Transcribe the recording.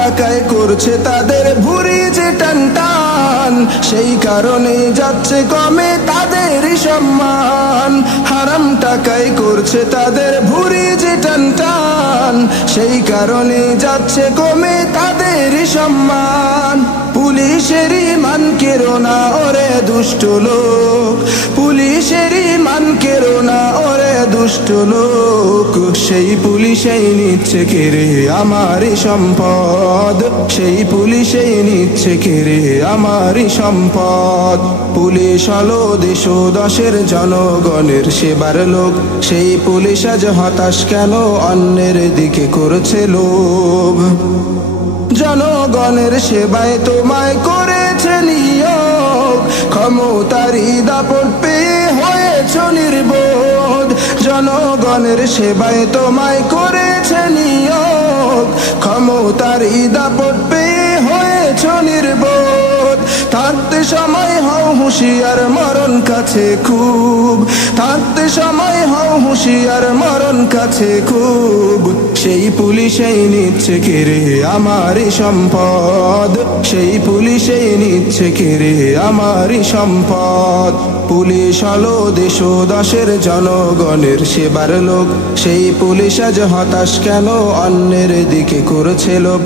টাকায় করছে তাদের ভুঁড়ি যে টান টান, সেই কারণে যাচ্ছে কমে তাদেরই সম্মান। হারাম টাকায় করছে তাদের ভুঁড়ি যে টান টান, সেই কারণে যাচ্ছে কমে তাদেরই সম্মান। পুলিশেরই মান কেড়ো না ওরে দুষ্ট লোক, পুলিশেরই মান কেড়ো না ওরে দুষ্ট লোক। সেই পুলিশেই নিচ্ছে কেড়ে আমারই সম্পদ, সেই পুলিশেই নিচ্ছে কেড়ে আমারই সম্পদ। পুলিশ হলো দেশ ও দশের জনগণের সেবার লোক, সেই পুলিশ আজ হতাশ কেন অন্যের দিকে করছে লোভ। জনগণের সেবায় তোমায় করেছে নিয়োগ, ক্ষমতারই দাপট পেয়ে হয়েছ নির্বোধ। জনগণের সেবায় তোমায় করেছে নিয়োগ, ক্ষমতারই দাপট পেয়ে হয়েছ নির্বোধ। থাকতে সময় হও হুঁশিয়ার মরণ কাছে খুব, থাকতে সময় হও হুঁশিয়ার মরণ কাছে খুব। সেই পুলিশেই নিচ্ছে কেড়ে আমারই সম্পদ, সেই পুলিশেই নিচ্ছে কেড়ে আমারই সম্পদ। পুলিশ হলো দেশ ও দশের জনগণের সেবার লোক, সেই পুলিশ আজ হতাশ কেন অন্যের দিকে করছে লোভ।